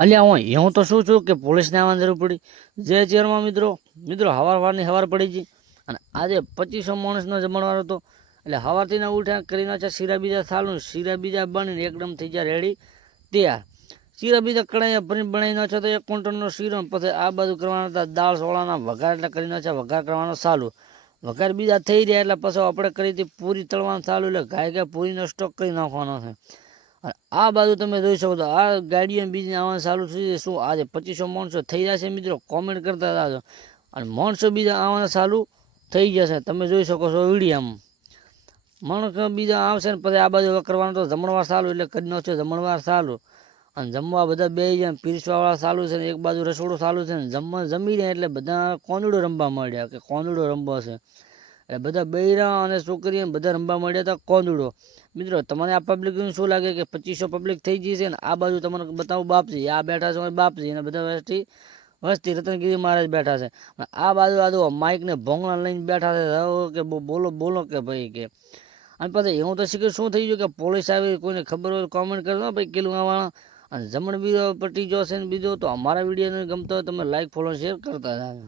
અલ્યા હું તો શું છું કે પોલીસને આવવાની જરૂર પડી જે ચેરમાં મિત્રો હવારની હવાર પડી ગઈ અને આજે 2500 માણસનો જમણવાર હતો એટલે હવારથી ના ઉઠ્યા કરીને છે શીરા બીજા થાળું શીરા બીજા બનીને એકદમ થઈ ગયા રેડી તૈયાર શીરા બીજા કડાઈ ભરીને બનાવી નાખ્યો તો 1 ક્વિન્ટલનો શીરો પછી આ બાજુ કરવાના હતા દાળ સોળાના વઘાર એટલે કરી નાખ્યા વઘાર કરવાનો ચાલુ વઘાર બીજા થઈ રહ્યા એટલે પછી આપણે કરી હતી પૂરી તળવાનું ચાલુ એટલે ગાય પૂરીનો સ્ટોક કરી નાખવાનો છે આ બાજુ તમે જોઈ શકો છો આ ગાડીઓ બીજી આવવાનું ચાલુ થઈ જાય શું આજે 2500 માણસો થઈ જશે મિત્રો કોમેન્ટ કરતા જાજો અને માણસો બીજા આવવાના ચાલુ થઈ જશે તમે જોઈ શકો છો વિડીયામાં માણસો બીજા આવશે ને પછી આ બાજુ કરવાનું તો જમણવાર ચાલુ એટલે કરી નાખશે જમણવાર ચાલુ અને જમવા બધા બે જાય પીરસવાવાળા ચાલુ છે ને એક બાજુ રસોડું ચાલુ છે ને જમી રહ્યા એટલે બધા કોંદડો રમવા માંડ્યા કે કોંદડો રમવા છે એટલે બધા બૈરા અને છોકરીઓ બધા રમવા માંડ્યા હતા કોંદડો મિત્રો તમને આ પબ્લિક શું લાગે કે 2500 પબ્લિક થઈ ગઈ છે ને આ બાજુ તમને બતાવું બાપજી આ બેઠા છે બાપજી અને બધા વસ્તી રતનગીરી મહારાજ બેઠા છે આ બાજુ માઇક ને ભોંગણા લઈને બેઠા છે કે બોલો કે ભાઈ કે અને પછી હું તો શીખ્યું શું થઈ ગયું કે પોલીસ આવી કોઈને ખબર હોય કોમેન્ટ કરજો ભાઈ કેટલું આવવાના અને જમણ બીજો પટ્ટી જો છે ને બીજો તો અમારા વિડીયોને ગમતો હોય તમે લાઈક ફોલો શેર કરતા જાજો.